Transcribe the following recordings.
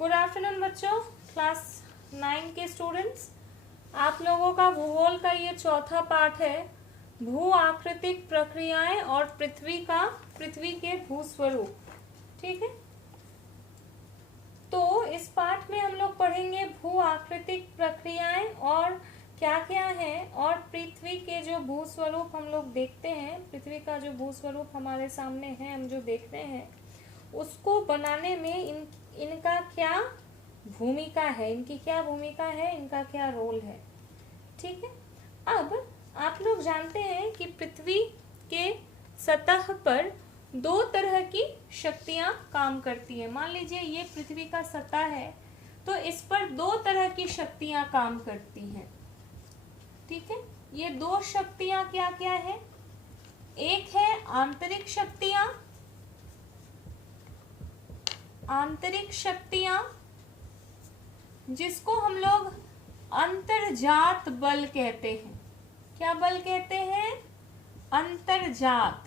Good afternoon बच्चों, class 9 के students. आप लोगों का भूगोल का ये चौथा पाठ है, भू आकृतिक प्रक्रियाएं और पृथ्वी के भूस्वरूप। ठीक है, तो इस पाठ में हम लोग पढ़ेंगे भू आकृतिक प्रक्रियाएं और क्या क्या है, और पृथ्वी के जो भूस्वरूप हम लोग देखते हैं, पृथ्वी का जो भूस्वरूप हमारे सामने है, हम जो देखते हैं उसको बनाने में इनका क्या भूमिका है, इनकी क्या भूमिका है, इनका क्या रोल है। ठीक है, अब आप लोग जानते हैं कि पृथ्वी के सतह पर दो तरह की शक्तियां काम करती है। मान लीजिए ये पृथ्वी का सतह है, तो इस पर दो तरह की शक्तियां काम करती हैं। ठीक है, ये दो शक्तियां क्या क्या है? एक है आंतरिक शक्तियां जिसको हम लोग अंतर्जात बल कहते हैं। क्या बल कहते हैं? अंतर्जात।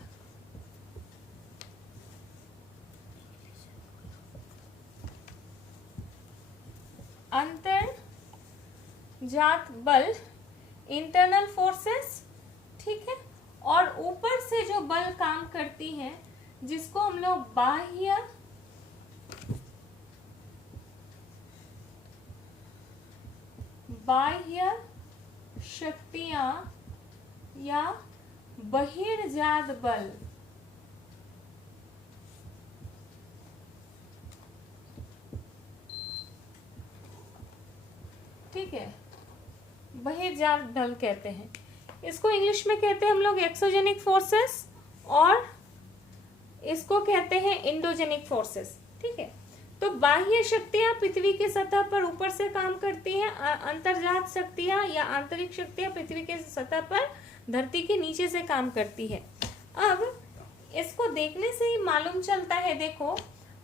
अंतर्जात बल, इंटरनल फोर्सेस। ठीक है, और ऊपर से जो बल काम करती हैं जिसको हम लोग बाह्य शक्तियां या बहिर्जात बल। ठीक है, बहिर्जात बल कहते हैं इसको। इंग्लिश में कहते हैं हम लोग एक्सोजेनिक फोर्सेस, और इसको कहते हैं एंडोजेनिक फोर्सेस। ठीक है, तो बाह्य शक्तियां पृथ्वी के सतह पर ऊपर से काम करती हैं, अंतर्जात शक्तियां या आंतरिक शक्तियां पृथ्वी के सतह पर धरती के नीचे से काम करती है। अब इसको देखने से ही मालूम चलता है, देखो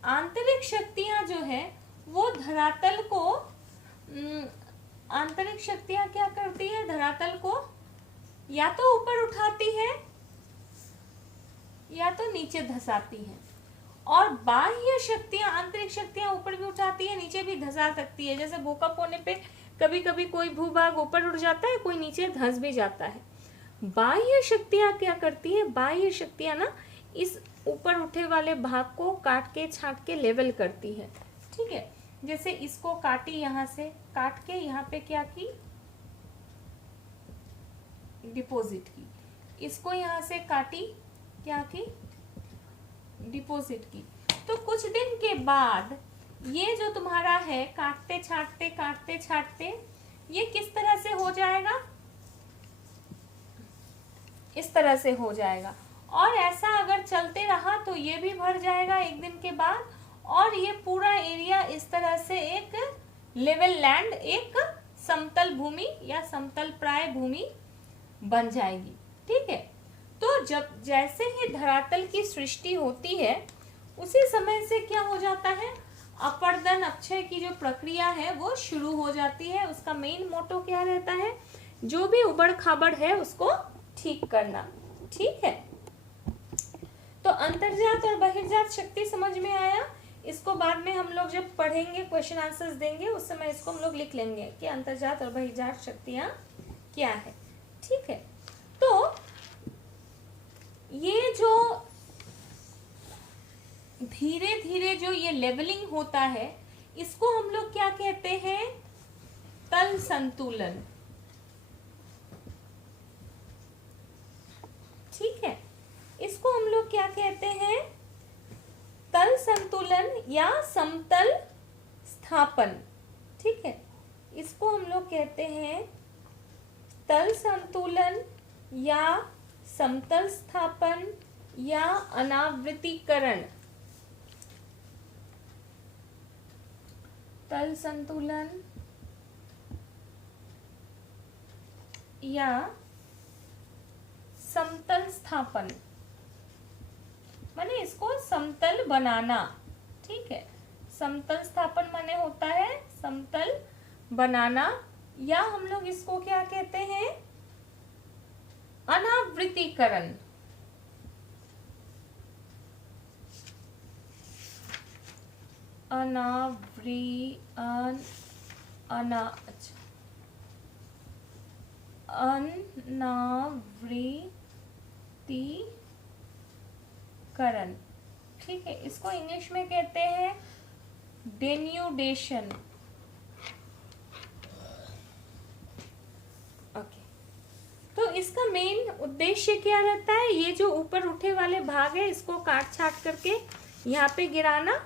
आंतरिक शक्तियां जो है वो धरातल को, आंतरिक शक्तियां क्या करती है? धरातल को या तो ऊपर उठाती है या तो नीचे धसाती है। और बाह्य शक्तियां, आंतरिक शक्तियां ऊपर भी उठाती है, नीचे भी धसा सकती है। जैसे भूकंप होने पे कभी कभी कोई भूभाग ऊपर उठ जाता है, कोई नीचे धंस भी जाता है। बाह्य शक्तियां क्या करती है? बाह्य शक्तियां ना इस ऊपर उठे वाले भाग को काट के छाट के लेवल करती है। ठीक है, जैसे इसको काटी, यहाँ से काट के यहाँ पे क्या की? डिपॉजिट की। इसको यहाँ से काटी, क्या की? डिपॉजिट की। तो कुछ दिन के बाद ये जो तुम्हारा है, काटते छाटते ये किस तरह से हो जाएगा? इस तरह से हो जाएगा। और ऐसा अगर चलते रहा तो ये भी भर जाएगा एक दिन के बाद, और ये पूरा एरिया इस तरह से एक लेवल लैंड, एक समतल भूमि या समतल प्राय भूमि बन जाएगी। ठीक है, तो जब जैसे ही धरातल की सृष्टि होती है उसी समय से क्या हो जाता है? अपर्दन अपक्षय की जो प्रक्रिया है वो शुरू हो जाती है। उसका मेन मोटो क्या रहता है? जो भी उबड़ खाबड़ है उसको ठीक करना। ठीक है, तो अंतर्जात और बहिर्जात शक्ति समझ में आया। इसको बाद में हम लोग जब पढ़ेंगे, क्वेश्चन आंसर्स देंगे, उस समय इसको हम लोग लिख लेंगे कि अंतर्जात और बहिर्जात शक्तियां क्या है। ठीक है, तो ये जो धीरे धीरे जो ये लेवलिंग होता है, इसको हम लोग क्या कहते हैं? तल संतुलन। ठीक है, इसको हम लोग क्या कहते हैं? तल संतुलन या समतल स्थापन। ठीक है, इसको हम लोग कहते हैं तल संतुलन या समतल स्थापन या अनावृतीकरण। तल संतुलन या समतल स्थापन, माने इसको समतल बनाना। ठीक है, समतल स्थापन माने होता है समतल बनाना, या हम लोग इसको क्या कहते हैं? अनावृतीकरण। अनावृत्तिकरण, ठीक है, इसको इंग्लिश में कहते हैं डेन्यूडेशन। ओके, तो इसका मेन उद्देश्य क्या रहता है? ये जो ऊपर उठे वाले भाग है इसको काट छाट करके यहाँ पे गिराना,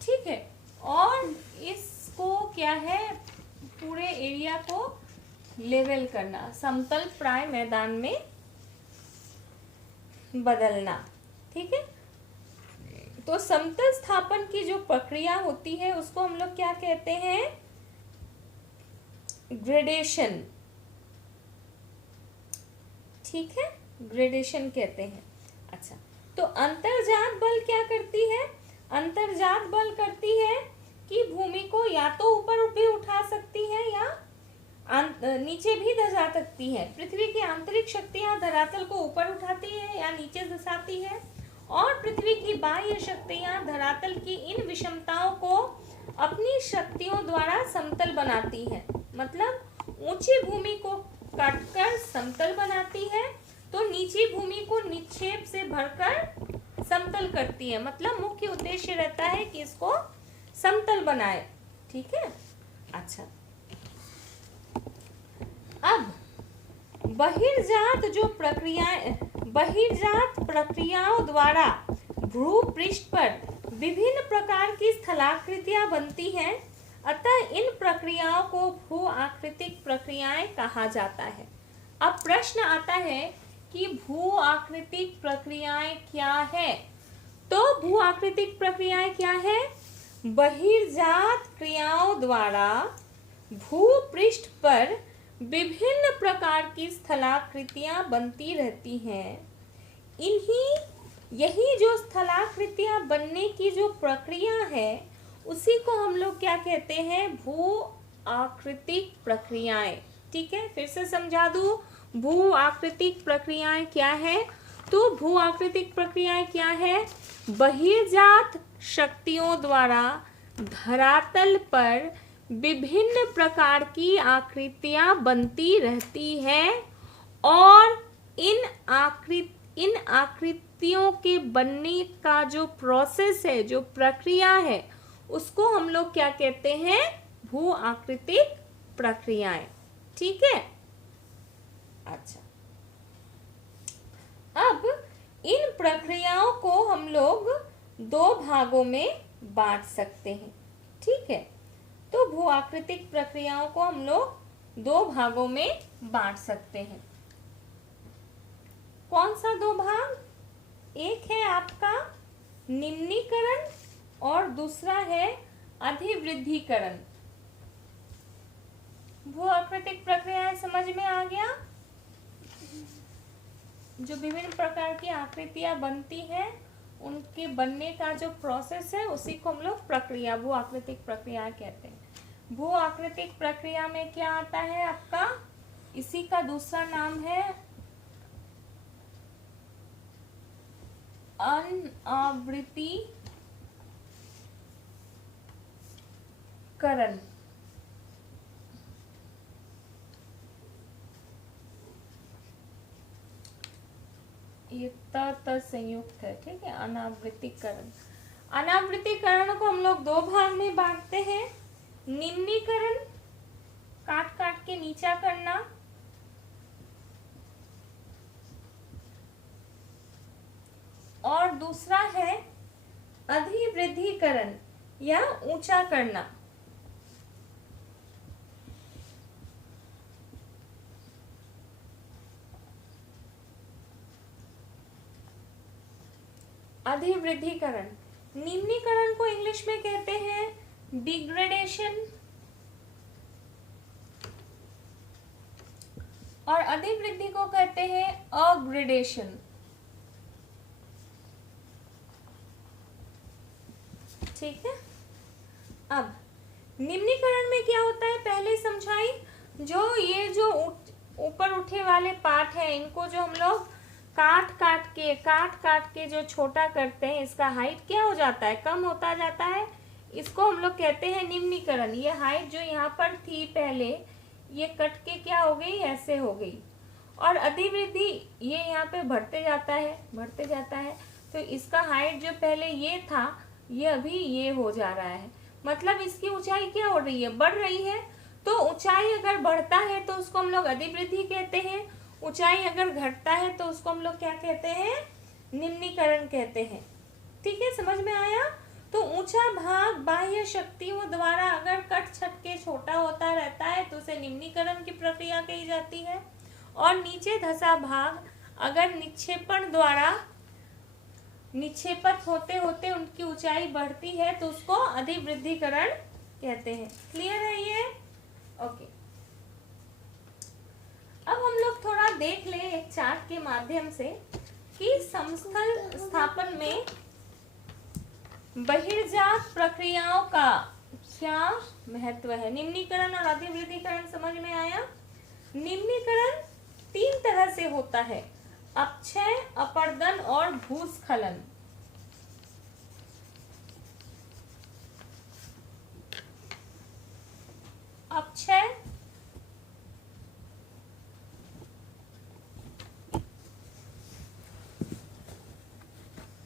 ठीक है, और इसको क्या है, पूरे एरिया को लेवल करना, समतल प्राय मैदान में बदलना, ठीक है। तो समतल स्थापन की जो प्रक्रिया होती है उसको हम लोग क्या कहते हैं? ग्रेडेशन, ठीक है, ग्रेडेशन कहते हैं। अच्छा, तो अंतर्जात बल क्या करती है? अंतर्जात बल करती है कि भूमि को या तो ऊपर भी उठा सकती है या नीचे भी धसा सकती है। पृथ्वी की आंतरिक शक्तियां धरातल को ऊपर उठाती है या नीचे धसाती है, और पृथ्वी की बाह्य शक्तियां धरातल की इन विषमताओं को अपनी शक्तियों द्वारा समतल बनाती है। मतलब ऊंची भूमि को काटकर समतल बनाती है, तो नीची भूमि को निक्षेप से भरकर समतल करती है। मतलब मुख्य उद्देश्य रहता है कि इसको समतल बनाए, ठीक है। अच्छा, अब बहिर्जात प्रक्रियाओं द्वारा भूपृष्ठ पर विभिन्न प्रकार की स्थलाकृतियां बनती हैं, अतः इन प्रक्रियाओं को भू आकृतिक प्रक्रियाएं कहा जाता है। अब प्रश्न आता है कि भू आकृतिक प्रक्रियाएं क्या है? तो भू आकृतिक प्रक्रियाएं क्या है? बहिर्जात क्रियाओं द्वारा भूपृष्ठ पर विभिन्न प्रकार की स्थलाकृतियां बनती रहती हैं। यही जो स्थलाकृतियां बनने की जो प्रक्रिया है उसी को हम लोग क्या कहते हैं? भू आकृतिक प्रक्रियाएं, ठीक है। फिर से समझा दूं, भू आकृतिक प्रक्रियाएं क्या है? तो भू आकृतिक प्रक्रियाएं क्या है? बहिर्जात शक्तियों द्वारा धरातल पर विभिन्न प्रकार की आकृतियां बनती रहती हैं, और इन आकृतियों के बनने का जो प्रोसेस है, जो प्रक्रिया है, उसको हम लोग क्या कहते हैं? भू आकृतिक प्रक्रियाएं, ठीक है। अच्छा, अब इन प्रक्रियाओं को हम लोग दो भागों में बांट सकते हैं, ठीक है। तो भू आकृतिक प्रक्रियाओं को हम लोग दो भागों में बांट सकते हैं। कौन सा दो भाग? एक है आपका निम्नीकरण और दूसरा है अधिवृद्धिकरण। भू आकृतिक प्रक्रियाएं समझ में आ गया? जो विभिन्न प्रकार की आकृतियां बनती हैं उनके बनने का जो प्रोसेस है उसी को हम लोग प्रक्रिया, भू आकृतिक प्रक्रिया कहते हैं। भू आकृतिक प्रक्रिया में क्या आता है आपका? इसी का दूसरा नाम है अनावृत्तिकरण। ये त संयुक्त है, ठीक है। अनावृत्तिकरण, अनावृत्तिकरण को हम लोग दो भाग में बांटते हैं। निम्नीकरण, काट काट के नीचा करना, और दूसरा है अधिवृद्धिकरण या ऊंचा करना। अधिवृद्धिकरण, निम्नीकरण को इंग्लिश में कहते हैं डिग्रेडेशन, और अधिवृद्धि को कहते हैं अग्रेडेशन, ठीक है। अब निम्नीकरण में क्या होता है पहले समझाई। जो ये जो ऊपर उठे वाले पार्ट है इनको जो हम लोग काट काट के जो छोटा करते हैं, इसका हाइट क्या हो जाता है? कम होता जाता है। इसको हम लोग कहते हैं निम्नीकरण। ये हाइट जो यहाँ पर थी पहले, ये कट के क्या हो गई, ऐसे हो गई। और अधिवृद्धि ये यहाँ पे बढ़ते जाता है, तो इसका हाइट जो पहले ये था, ये अभी ये हो जा रहा है। मतलब इसकी ऊंचाई क्या हो रही है, बढ़ रही है। तो ऊंचाई अगर बढ़ता है तो उसको हम लोग अधिवृद्धि कहते हैं, ऊंचाई अगर घटता है तो उसको हम लोग क्या कहते हैं, निम्नीकरण कहते हैं। ठीक है, समझ में आया। तो ऊंचा भाग बाह्य शक्तियों द्वारा अगर कट छट के छोटा होता रहता है तो उसे निम्नीकरण की प्रक्रिया कही जाती है। और नीचे धंसा भाग अगर निक्षेपण द्वारा निक्षेपित होते होते उनकी ऊंचाई बढ़ती है तो उसको अधिवृद्धिकरण कहते हैं। क्लियर है ये? ओके। अब हम लोग थोड़ा देख लें एक चार्ट के माध्यम से कि समस्थल स्थापन में बहिर्जात प्रक्रियाओं का क्या महत्व है। निम्नीकरण और अधिवृद्धिकरण समझ में आया। निम्नीकरण 3 तरह से होता है, अपक्षय, अपर्दन और भूस्खलन। अपक्षय,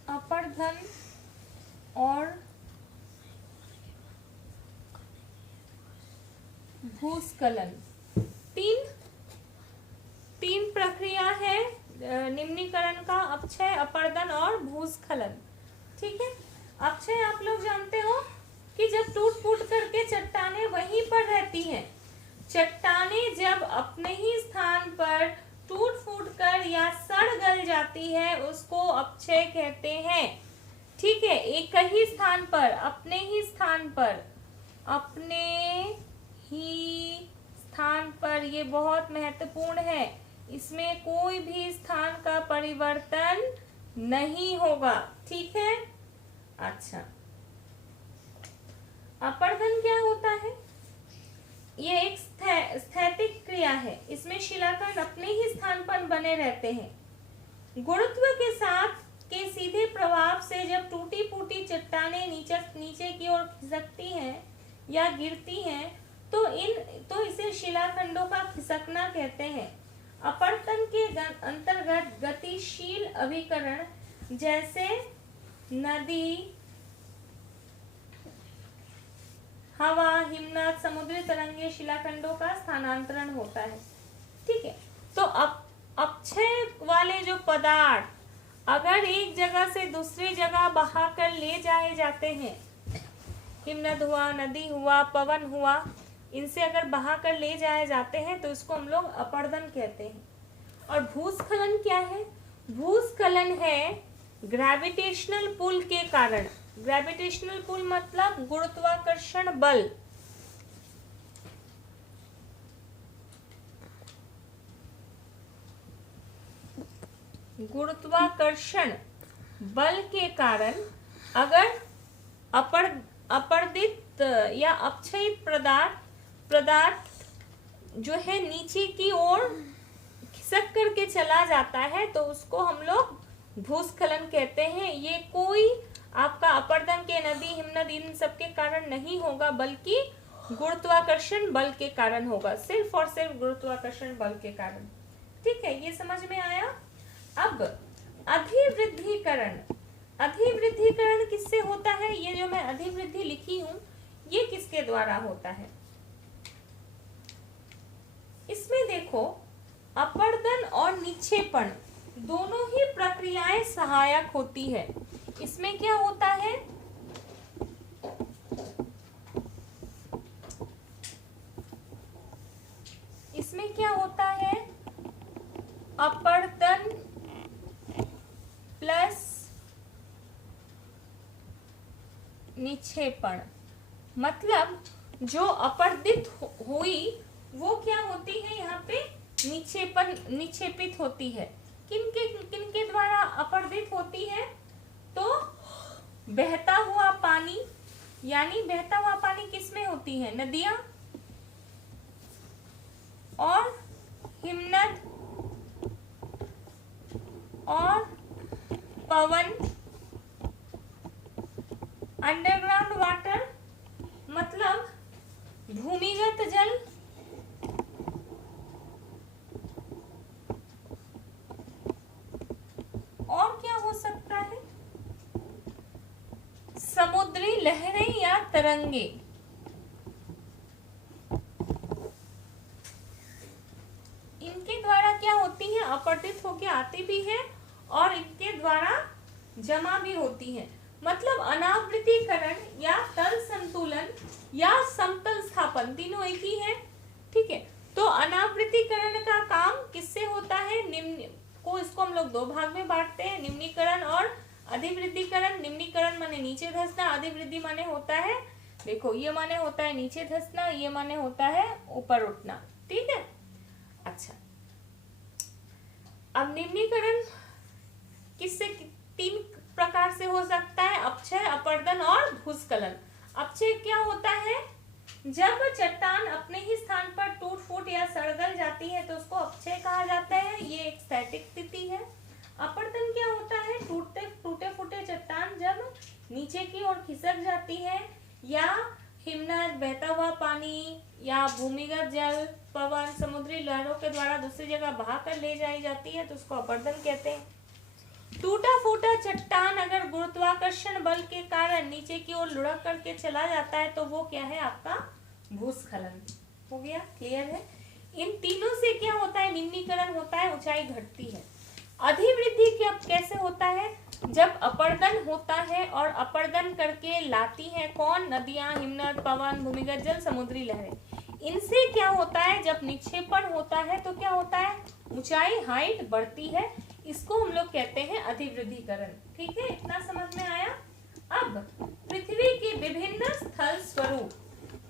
अपर्दन और भूस्खलन, तीन प्रक्रिया है निम्नीकरण का, अपक्षय, अपर्दन और भूस्खलन। ठीक है। अपक्षय आप लोग जानते हो कि जब टूट फूट करके चट्टानें वहीं पर रहती हैं, चट्टानें जब अपने ही स्थान पर टूट फूट कर या सड़ गल जाती है उसको अपक्षय कहते हैं। ठीक है, एक ही स्थान पर, अपने ही स्थान पर, ये बहुत महत्वपूर्ण है, इसमें कोई भी स्थान का परिवर्तन नहीं होगा। ठीक है। अच्छा, अपर्दन क्या होता है? ये एक स्थैतिक क्रिया है, इसमें शिलाखंड अपने ही स्थान पर बने रहते हैं। गुरुत्व के साथ के सीधे प्रभाव से जब टूटी फूटी चट्टानें नीचे की ओर खिसकती हैं या गिरती हैं तो इसे शिलाखंडों का खिसकना कहते हैं। अपर्दन के अंतर्गत गतिशील अभिकरण जैसे नदी, हवा, हिमनद, समुद्री तरंगे, शिलाखंडों का स्थानांतरण होता है। ठीक है। तो अपक्षय वाले जो पदार्थ अगर एक जगह से दूसरी जगह बहाकर ले जाए जाते हैं, हिमनद हुआ, नदी हुआ, पवन हुआ, इनसे अगर बहाकर ले जाए जाते हैं तो इसको हम लोग अपर्दन कहते हैं। और भूस्खलन क्या है? भूस्खलन है ग्रेविटेशनल पुल के कारण। ग्रेविटेशनल पुल मतलब गुरुत्वाकर्षण बल। गुरुत्वाकर्षण बल के कारण अगर अपर्दित या अपक्षयित पदार्थ जो है नीचे की ओर खिसक करके चला जाता है तो उसको हम लोग भूस्खलन कहते हैं। ये कोई आपका अपर्दन के, नदी, हिमनद इन सब के कारण नहीं होगा, बल्कि गुरुत्वाकर्षण बल के कारण होगा, सिर्फ और सिर्फ गुरुत्वाकर्षण बल के कारण। ठीक है, ये समझ में आया। अब अधिवृद्धिकरण। अधिवृद्धिकरण किससे होता है? ये जो मैं अधिवृद्धि लिखी हूं ये किसके द्वारा होता है? इसमें देखो, अपर्दन और निक्षेपण दोनों ही प्रक्रियाएं सहायक होती है। इसमें क्या होता है? इसमें क्या होता है? अपर्दन प्लस निक्षेपण, मतलब जो अपर्दित हुई वो क्या होती है, यहाँ पे निक्षेपित होती है। किनके द्वारा अपर्दित होती है? तो बहता हुआ पानी, यानी बहता हुआ पानी किसमें होती है? नदियां और हिमनद और पवन, अंडरग्राउंड वाटर मतलब भूमिगत जल, और क्या हो सकता है, समुद्री लहरें या तरंगे। इनके द्वारा क्या होती है, अपवर्तित होके आती भी है और इनके द्वारा जमा भी होती है। मतलब अनावृतीकरण या तल संतुलन या समतल स्थापन तीनों एक ही है। ठीक है, तो अनावृतीकरण का काम किससे होता है, निम्न को, इसको हम लोग दो भाग में बांटते हैं, निम्नीकरण और अधिवृद्धिकरण। निम्नीकरण माने नीचे धंसना, अधिवृद्धि माने होता है, देखो ये माने होता है नीचे धंसना, ये माने होता है ऊपर उठना। ठीक है, अच्छा अब निम्नीकरण किससे, तीन प्रकार से हो सकता है, अपक्षय, अपरदन और भूस्खलन। अपक्षय क्या होता है, जब चट्टान अपने ही स्थान पर टूट फूट या सड़गल जाती है तो उसको अपक्षय कहा जाता है, ये एक स्थैतिक स्थिति है। अपरदन क्या होता है, टूटे फूटे चट्टान जब नीचे की ओर खिसक जाती है या हिमनद, बहता हुआ पानी या भूमिगत जल, पवन, समुद्री लहरों के द्वारा दूसरी जगह बहा कर ले जाई जाती है तो उसको अपरदन कहते हैं। टूटा फूटा चट्टान अगर गुरुत्वाकर्षण बल के कारण नीचे की ओर लुढ़क करके चला जाता है तो वो क्या है, आपका भूस्खलन। हो गया, क्लियर है। इन तीनों से क्या होता है, निम्नीकरण होता है, ऊंचाई घटती है। अधिवृद्धि क्या कैसे होता है, जब अपरदन होता है और अपरदन करके लाती है कौन, नदियां, हिमनद, पवन, भूमिगत जल, समुद्री लहरें। इनसे क्या होता है, जब निक्षेपण होता है तो क्या होता है, ऊंचाई, हाइट बढ़ती है, इसको हम लोग कहते हैं अधिवृद्धिकरण। ठीक है, इतना समझ में आया। अब पृथ्वी के विभिन्न स्थल स्वरूप,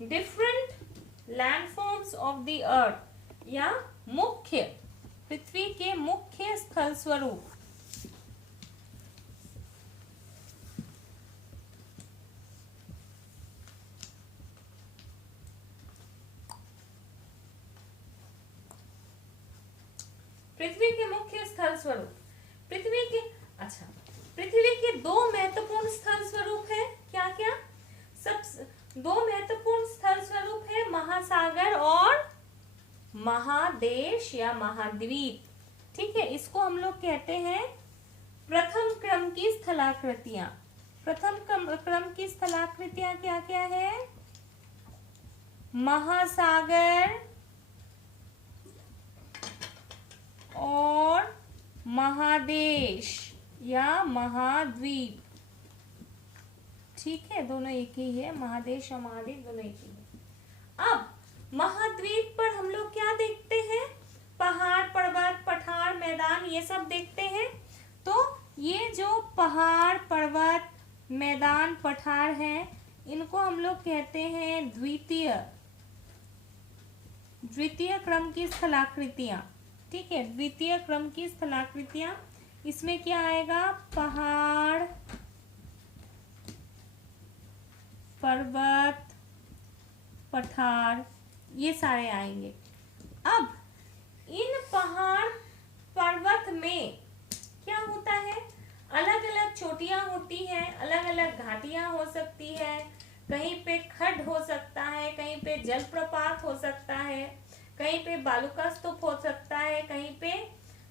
different landforms of the earth, या मुख्य, पृथ्वी के मुख्य स्थल स्वरूप। पृथ्वी के मुख्य स्थल स्वरूप, पृथ्वी के, अच्छा पृथ्वी के दो महत्वपूर्ण स्थल स्वरूप है, क्या क्या, सब दो महत्वपूर्ण स्थल स्वरूप है, महासागर और महादेश या महाद्वीप। ठीक है, इसको हम लोग कहते हैं प्रथम क्रम की स्थलाकृतियां। प्रथम क्रम की स्थलाकृतियां क्या क्या है, महासागर और महादेश या महाद्वीप। ठीक है, दोनों एक ही है, महादेश और महाद्वीप दोनों एक ही है। अब महाद्वीप पर हम लोग क्या देखते हैं, पहाड़, पर्वत, पठार, मैदान, ये सब देखते हैं। तो ये जो पहाड़, पर्वत, मैदान, पठार हैं, इनको हम लोग कहते हैं द्वितीय क्रम की स्थलाकृतियां। ठीक है, द्वितीय क्रम की स्थलाकृतियां, इसमें क्या आएगा, पहाड़, पर्वत, पठार, ये सारे आएंगे। अब इन पहाड़ पर्वत में क्या होता है, अलग अलग चोटियां होती हैं, अलग अलग घाटियां हो सकती है, कहीं पे खड्ड हो सकता है, कहीं पे जलप्रपात हो सकता है, कहीं पे बालू का स्तूप हो सकता है, कहीं पे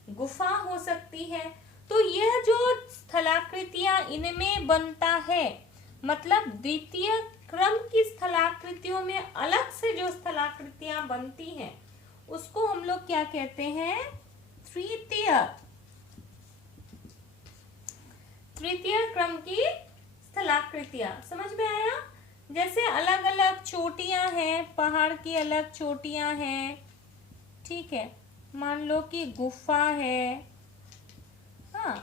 गुफा हो सकती है। तो यह जो स्थलाकृतियां इनमें बनता है, मतलब द्वितीय क्रम की स्थलाकृतियों में अलग से जो स्थलाकृतियां बनती हैं उसको हम लोग क्या कहते हैं, तृतीय क्रम की स्थलाकृतियां। समझ में आया, जैसे अलग अलग चोटियां हैं, पहाड़ की अलग चोटियां हैं, ठीक है, मान लो कि गुफा है, हाँ,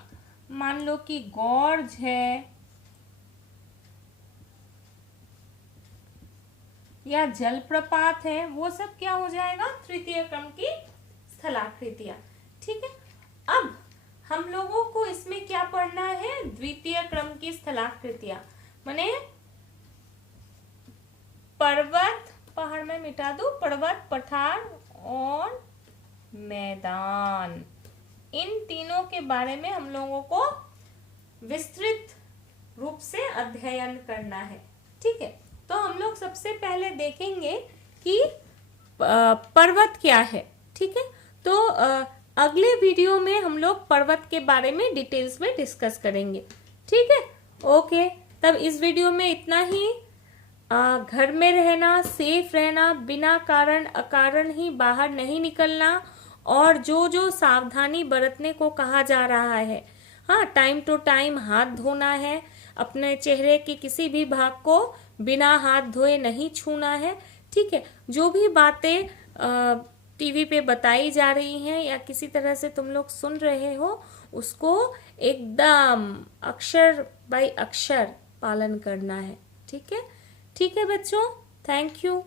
मान लो कि गॉर्ज है या जलप्रपात है, वो सब क्या हो जाएगा, तृतीय क्रम की स्थलाकृतियां। ठीक है, अब हम लोगों को इसमें क्या पढ़ना है, द्वितीय क्रम की स्थलाकृतियां माने पर्वत, पहाड़ में मिटा दो, पर्वत, पठार और मैदान, इन तीनों के बारे में हम लोगों को विस्तृत रूप से अध्ययन करना है। ठीक है, तो हम लोग सबसे पहले देखेंगे कि पर्वत क्या है। ठीक है, तो अगले वीडियो में हम लोग पर्वत के बारे में डिटेल्स में डिस्कस करेंगे। ठीक है, ओके, तब इस वीडियो में इतना ही। घर में रहना, सेफ रहना, बिना कारण अकारण ही बाहर नहीं निकलना, और जो जो सावधानी बरतने को कहा जा रहा है, हाँ, टाइम टू टाइम हाथ धोना है, अपने चेहरे के किसी भी भाग को बिना हाथ धोए नहीं छूना है। ठीक है, जो भी बातें टीवी पे बताई जा रही हैं या किसी तरह से तुम लोग सुन रहे हो, उसको एकदम अक्षर बाय अक्षर पालन करना है। ठीक है, ठीक है बच्चों, थैंक यू।